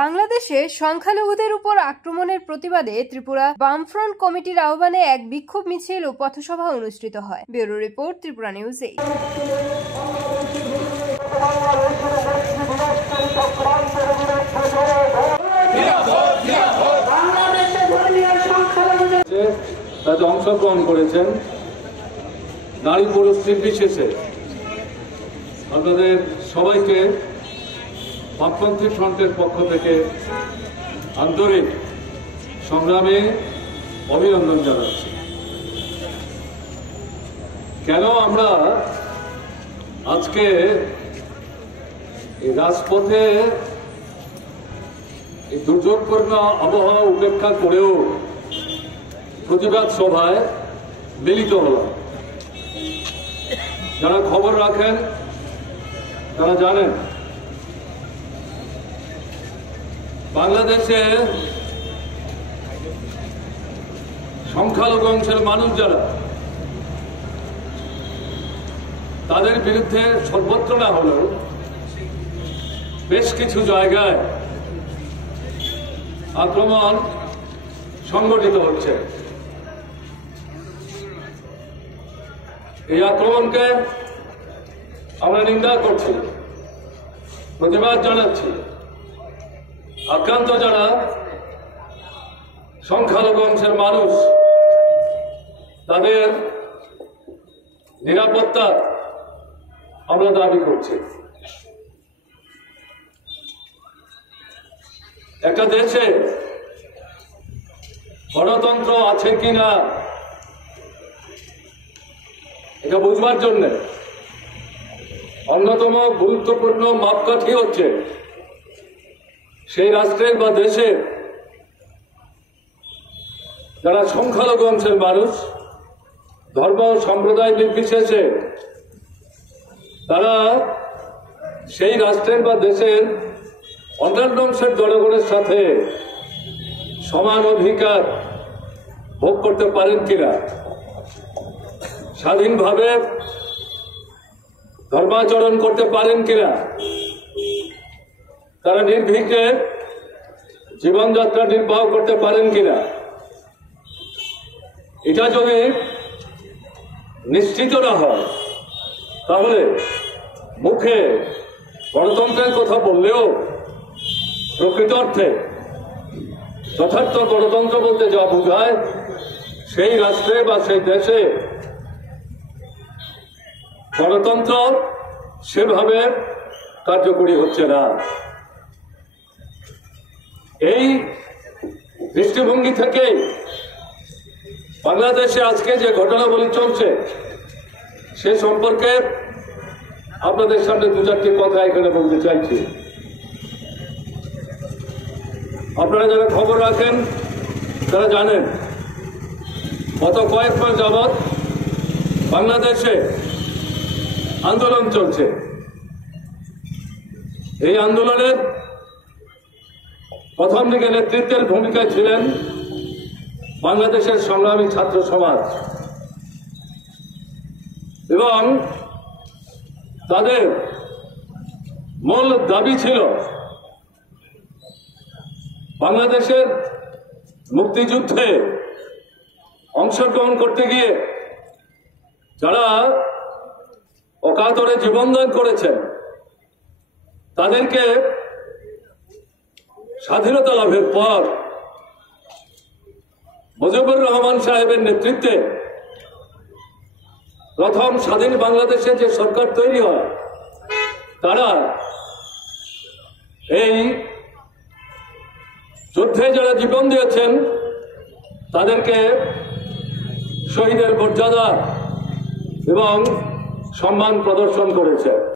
বাংলাদেশে সংখ্যালঘুদের উপর আক্রমণের প্রতিবাদে ত্রিপুরা বামফ্রন্ট কমিটির আহ্বানে এক বিক্ষোভ মিছিল ও পথসভা অনুষ্ঠিত হয়। Bureau report, Tripura news 8। অংশগ্রহণ করেছেন নারী পুরুষ নির্বিশেষে আপনাদের সবাইকে বামপন্থী ফ্রন্টের পক্ষ থেকে আন্তরিক সংগ্রামে অভিনন্দন জানাচ্ছি। কেন আমরা আজকে এই রাজপথে এই দুর্যোগপূর্ণ আবহাওয়া উপেক্ষা করেও প্রতিবাদ সভায় মিলিত হলাম? যারা খবর রাখেন তারা জানেন বাংলাদেশে সংখ্যালঘু অংশের মানুষ যারা, তাদের বিরুদ্ধে সর্বত্র না হলেও বেশ কিছু জায়গায় আক্রমণ সংগঠিত হচ্ছে। এই আক্রমণকে আমরা নিন্দা করছি, প্রতিবাদ জানাচ্ছি। আক্রান্ত যারা সংখ্যালঘু অংশের মানুষ, তাদের নিরাপত্তা আমরা দাবি করছি। একটা দেশে গণতন্ত্র আছে কিনা এটা বুঝবার জন্য অন্যতম গুরুত্বপূর্ণ মাপকাঠি হচ্ছে সেই রাষ্ট্রের বা দেশের যারা সংখ্যালঘু অংশের মানুষ, ধর্ম সম্প্রদায় নির্বিশেষে তারা সেই রাষ্ট্রের বা দেশের অন্যান্য অংশের জনগণের সাথে সমান অধিকার ভোগ করতে পারেন কিনা, স্বাধীনভাবে ধর্মাচরণ করতে পারেন কিনা, তারা নির্ভীকে জীবনযাত্রা নির্বাহ করতে পারেন কিনা, এটা যদি নিশ্চিত না হয় তাহলে মুখে গণতন্ত্রের কথা বললেও প্রকৃত অর্থে যথার্থ গণতন্ত্র বলতে যা বোঝায় সেই রাষ্ট্রে বা সেই দেশে গণতন্ত্র সেভাবে কার্যকরী হচ্ছে না। এই দৃষ্টিভঙ্গি থেকে বাংলাদেশে আজকে যে ঘটনাবলী চলছে সে সম্পর্কে আপনাদের সামনে দু চারটি কথা এখানে বলতে চাইছি। আপনারা যারা খবর রাখেন তারা জানেন গত কয়েক মাস যাবৎ বাংলাদেশে আন্দোলন চলছে। এই আন্দোলনের প্রথম দিকে নেতৃত্বের ভূমিকায় ছিলেন বাংলাদেশের সংগ্রামী ছাত্র সমাজ এবং তাদের মূল দাবি ছিল বাংলাদেশের মুক্তিযুদ্ধে অংশগ্রহণ করতে গিয়ে যারা অকাতরে জীবনদান করেছেন তাদেরকে স্বাধীনতা লাভের পর মুজিবুর রহমান সাহেবের নেতৃত্বে প্রথম স্বাধীন বাংলাদেশে যে সরকার তৈরি হয় তারা এই যুদ্ধে যারা জীবন দিয়েছেন তাদেরকে শহীদের মর্যাদা এবং সম্মান প্রদর্শন করেছে।